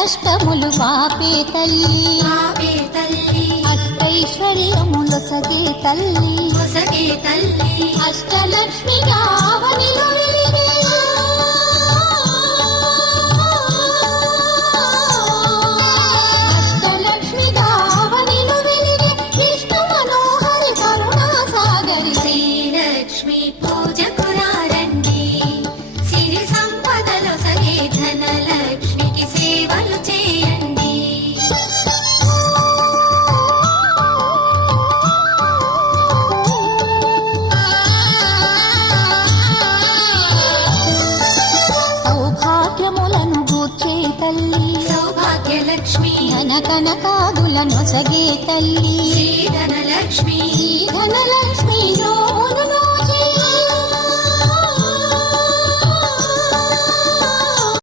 కష్టములు పాపే తల్లి అష్టైశ్వర్యములొసగే తల్లి అష్టలక్ష్మిగా అవనిలో వెలిగే అష్టలక్ష్మిగా అవనిలో వెలిగే విష్ణు మనోహరి కరుణా సాగరి శ్రీలక్ష్మి పూజకు రండి సిరి సంపదలొసగే ధనలక్ష్మికి సేవలు చేయండి. సౌభాగ్యములను గూర్చే తల్లి సౌభాగ్యలక్ష్మి ధన కనకాదులను సగే తల్లి శ్రీ ధనలక్ష్మి ధనలక్ష్మి